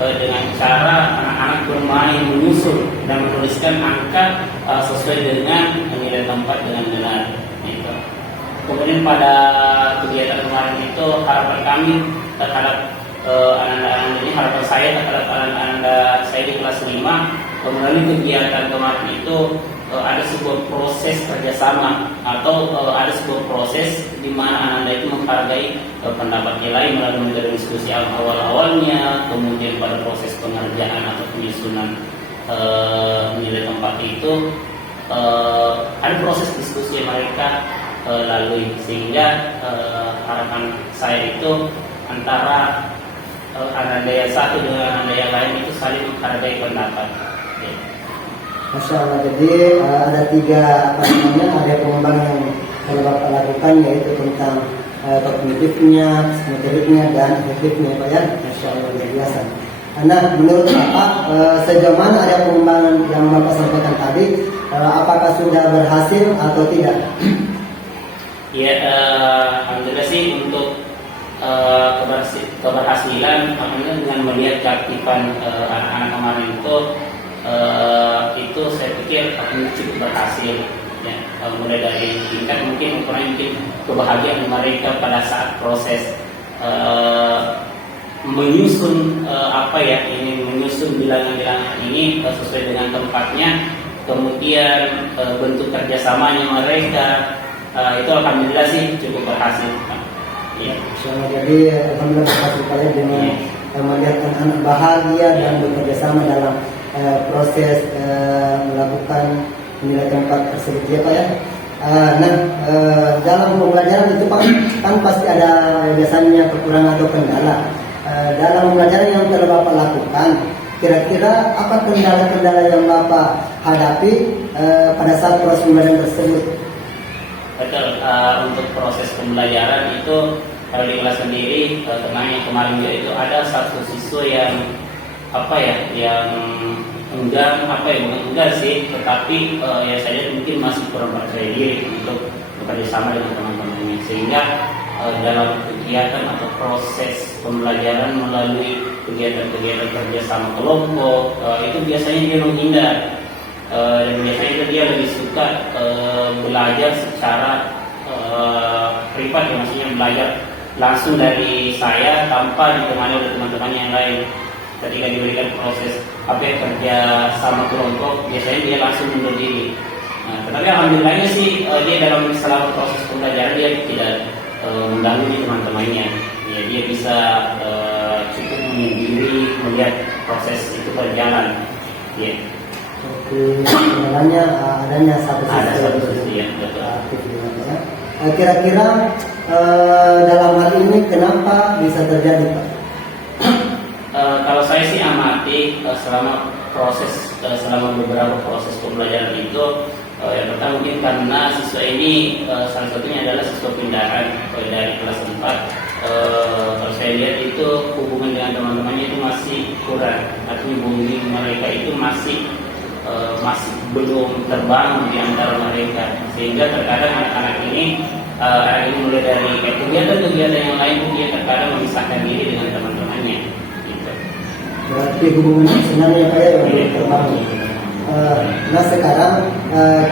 dengan cara anak-anak bermain menyusun dan menuliskan angka sesuai dengan nilai tempat dengan benar. Gitu. Kemudian pada kegiatan kemarin itu harapan kami terhadap anak-anak ini, harapan saya terhadap anak-anak saya di kelas 5 melalui kegiatan kemarin itu ada sebuah proses kerjasama atau ada sebuah proses di mana anak-anak itu menghargai pendapatnya lain melalui metode diskusi awal-awalnya, kemudian pada proses pengerjaan atau penyusunan nilai tempat itu ada proses diskusi yang mereka lalui, sehingga harapan saya itu antara anak yang satu dengan anak yang lain itu saling menghargai pendapat. Masya Allah. Jadi ada 3 area pengembangan yang telah Bapak lakukan, yaitu tentang kognitifnya, motoriknya, dan efektifnya Pak ya. Masya Allah, luar biasa. Nah, menurut Bapak sejauh mana area pengembangan yang Bapak sampaikan tadi, apakah sudah berhasil atau tidak? Ya, alhamdulillah sih untuk keberhasilan, alhamdulillah dengan melihat keaktifan anak-anak kemarin itu saya pikir akan cukup berhasil ya. Mulai dari tingkat mungkin ukuran mungkin kebahagiaan mereka pada saat proses menyusun menyusun bilangan-bilangan ini sesuai dengan tempatnya, kemudian bentuk kerjasamanya mereka itu alhamdulillah sih cukup berhasil. Ya. Jadi alhamdulillah berhasil Pak ya, dengan melihat anak-anak bahagia dan bekerja sama dalam proses melakukan nilai tempat tersebut ya Pak ya. Dalam pembelajaran itu Pak kan pasti ada biasanya kekurangan atau kendala. Dalam pembelajaran yang telah Bapak lakukan, kira-kira apa kendala-kendala yang Bapak hadapi pada saat proses pembelajaran tersebut? Betul, untuk proses pembelajaran itu kalau di kelas sendiri tentang yang kemarin juga itu ada satu siswa yang bukan enggak sih, tetapi ya saya mungkin masih kurang percaya diri untuk bekerja sama dengan teman-temannya, sehingga dalam kegiatan atau proses pembelajaran melalui kegiatan-kegiatan kerjasama kelompok itu biasanya dia menghindar dan biasanya dia lebih suka belajar secara privat ya, maksudnya belajar langsung dari saya tanpa ditemani oleh teman-teman yang lain. Ketika diberikan proses kerja sama kelompok, biasanya dia langsung mundur diri. Tetapi alhamdulillahnya sih dia dalam selama proses pembelajaran dia tidak mengganggu teman-temannya. Ya, dia bisa cukup menyendiri melihat proses itu berjalan. Ya. Oke, sebenarnya adanya satu sisi yang aktif ya. Kira-kira dalam hal ini kenapa bisa terjadi Pak? Kalau saya sih amati selama beberapa proses pembelajaran itu yang pertama mungkin karena siswa ini salah satunya adalah siswa pindahan dari kelas 4. Kalau saya lihat itu hubungan dengan teman-temannya itu masih kurang, artinya bonding mereka itu masih belum terbangun di antara mereka, sehingga terkadang anak-anak ini anak ini mulai dari kegiatan-kegiatan yang lain dia terkadang memisahkan diri dengan teman-temannya gitu. Berarti hubungan sebenarnya kayak terbangun. Nah sekarang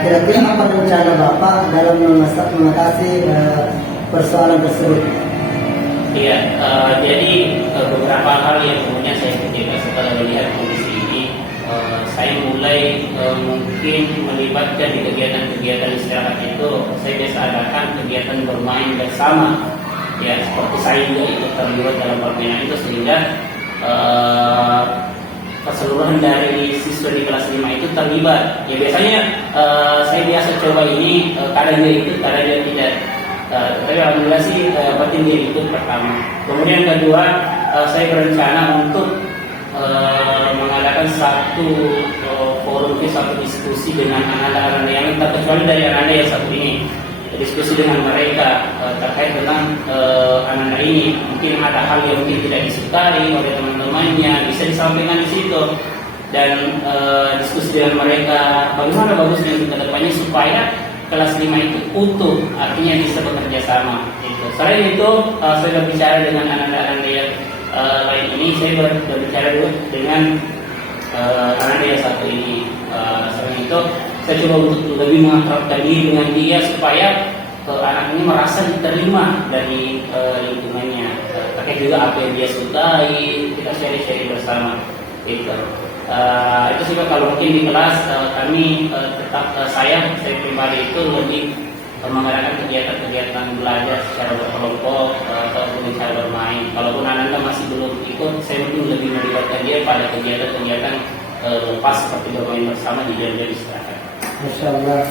kira-kira apa rencana Bapak dalam mengatasi persoalan tersebut? Iya, jadi beberapa hal yang kemudian saya pikirkan setelah melihat kondisi ini, saya mulai mungkin melibatkan di kegiatan-kegiatan istirahat itu. Saya biasa adakan kegiatan bermain bersama, ya seperti saya juga ikut terlibat dalam permainan itu sehingga keseluruhan dari siswa di kelas 5 itu terlibat. Ya biasanya saya biasa coba ini kadang dia ikut, kadang dia tidak. Tapi alhamdulillah sih batin dia ikut pertama. Kemudian kedua, saya berencana untuk mengadakan satu forum, satu diskusi dengan anak-anak yang terkecuali dari anak-anak yang satu ini, diskusi dengan mereka terkait dengan anak-anak ini. Mungkin ada hal yang mungkin tidak disukai oleh teman-temannya, bisa disampaikan di situ dan diskusi dengan mereka bagaimana bagusnya untuk kedepannya supaya kelas 5 itu utuh, artinya bisa bekerja sama. Gitu. Selain itu, saya berbicara dengan anak-anak yang lain ini, saya berbicara juga dengan anak yang satu ini. Selain itu, saya coba untuk lebih mengakrabkan diri dengan dia supaya anak ini merasa diterima dari lingkungannya. Terkait juga apa yang dia sukai, kita share bersama. Gitu. Itu sih kalau mungkin di kelas kami tetap saya pribadi itu lebih mengadakan kegiatan-kegiatan belajar secara berkelompok ataupun cara bermain. Kalaupun anak masih belum ikut, saya mungkin lebih melibatkan dia pada kegiatan-kegiatan lepas seperti bermain bersama di jam-jam istirahat. Masya Allah,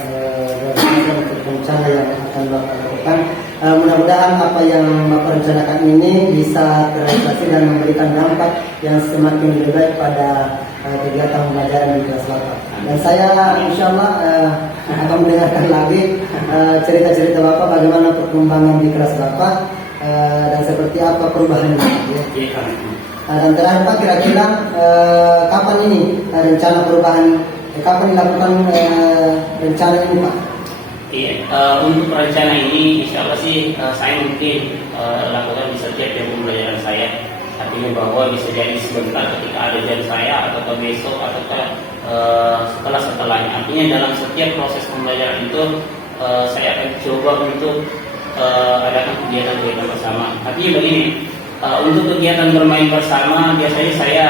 untuk rencana yang akan Bapak lakukan. Mudah-mudahan apa yang Bapak rencanakan ini bisa terrealisasi dan memberikan dampak yang semakin lebih baik pada kegiatan pembelajaran di kelas Bapak. Dan saya insya Allah akan mendengarkan lagi cerita-cerita Bapak bagaimana perkembangan di kelas Bapak dan seperti apa perubahannya. Ya. Dan terakhir Pak, kira-kira kapan ini rencana perubahan? Kapan dilakukan rencana ini Pak? Iya, untuk rencana ini insya Allah sih saya mungkin lakukan di setiap jam pembelajaran saya. Artinya bahwa bisa jadi sebentar ketika ada jam saya atau besok atau setelahnya. Artinya dalam setiap proses pembelajaran itu saya akan coba untuk adakan kegiatan-kegiatan bersama. Artinya begini, untuk kegiatan bermain bersama biasanya saya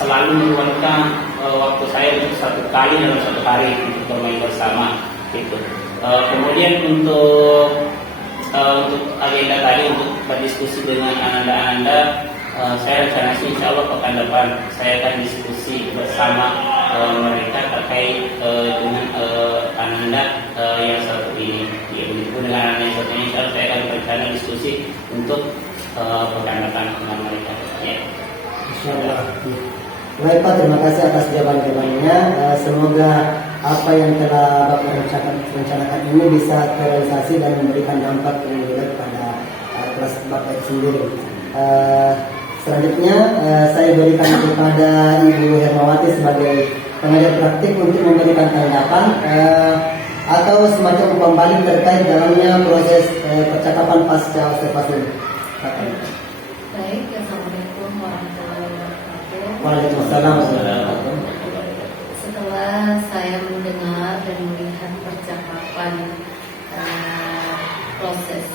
selalu meluangkan waktu saya untuk satu kali dalam satu hari untuk bermain bersama gitu. Kemudian untuk agenda tadi untuk berdiskusi dengan anak-anak, saya rencana sih insya Allah pekan depan saya akan diskusi bersama mereka terkait dengan anak-anak yang satu ini. Ya, begitu dengan anak yang satu ini insya Allah saya akan berencana diskusi untuk pekan depan dengan mereka. Ya. Insya Allah. Baik Pak, terima kasih atas jawaban-jawabannya. Semoga apa yang telah Bapak rencanakan ini bisa terrealisasi dan memberikan dampak yang lebih baik pada kelas Bapak sendiri. Selanjutnya saya berikan kepada Ibu Hermawati sebagai pengajar praktik untuk memberikan tanggapan atau semacam pembalik terkait dalamnya proses percakapan pasca observasi. Baik, assalamualaikum warahmatullahi wabarakatuh. Waalaikumsalam. Setelah saya mendengar dan melihat percakapan proses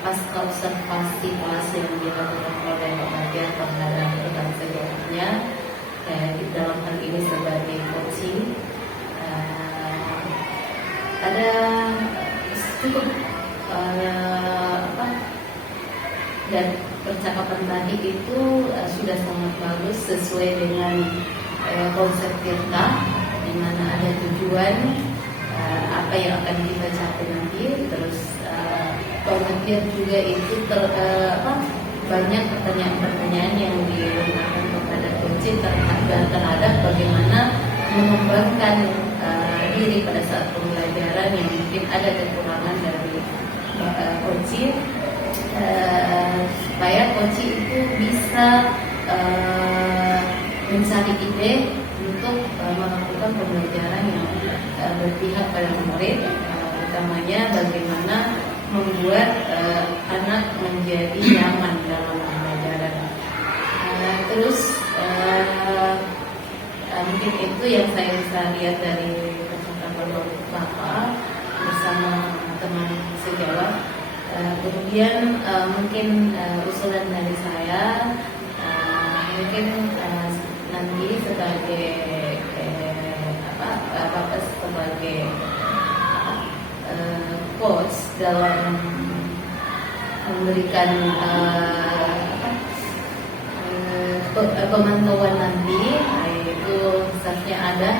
pasca observasi kelas yang dilakukan oleh Pak Bagian terhadap rekan sejarahnya, di dalam hal ini sebagai coaching, ada cukup dan percakapan tadi itu sudah sangat bagus sesuai dengan konsep kita, di mana ada tujuan apa yang akan kita capai nanti. Terus kemudian juga itu banyak pertanyaan-pertanyaan yang dilakukan kepada coaching terhadap bagaimana mengembangkan diri pada saat pembelajaran yang mungkin ada kekurangan dari coaching, supaya coaching itu bisa mencari ide untuk melakukan pembelajaran yang berpihak pada murid, utamanya bagaimana membuat anak menjadi nyaman dalam pembelajaran. Terus mungkin itu yang saya bisa lihat dari percakapan Bapak bersama teman sejawat. Kemudian mungkin usulan dari saya, mungkin nanti sebagai Bapak sebagai coach dalam memberikan pemantauan nanti, itu seharusnya ada,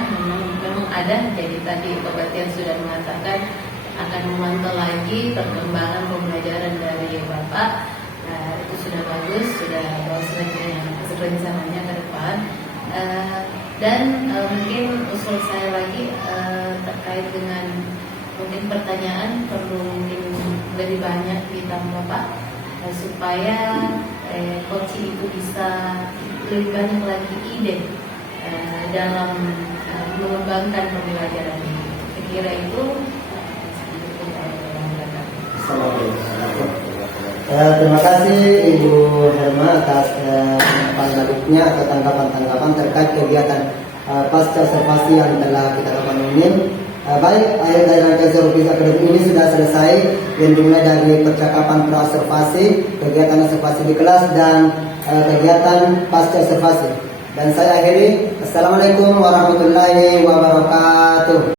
memang ada. Jadi tadi Pak Batian sudah mengatakan akan memantau lagi perkembangan pembelajaran dari Bapak. Itu sudah bagus, sudah bagus rencananya ke depan. Dan mungkin usul saya lagi terkait dengan mungkin pertanyaan perlu mungkin lebih banyak ditambah Bapak, supaya coaching itu bisa lebih banyak lagi ide dalam mengembangkan pembelajaran ini. Saya kira itu Terima kasih Ibu Herma atas pandangannya atau tanggapan-tanggapan terkait kegiatan pasca observasi yang telah kita lakukan ini. Baik, akhir dari rangkaian Service Academy ini sudah selesai, yang dimulai dari percakapan pra-observasi, kegiatan observasi di kelas, dan kegiatan pasca observasi. Dan saya akhiri, Assalamualaikum warahmatullahi wabarakatuh.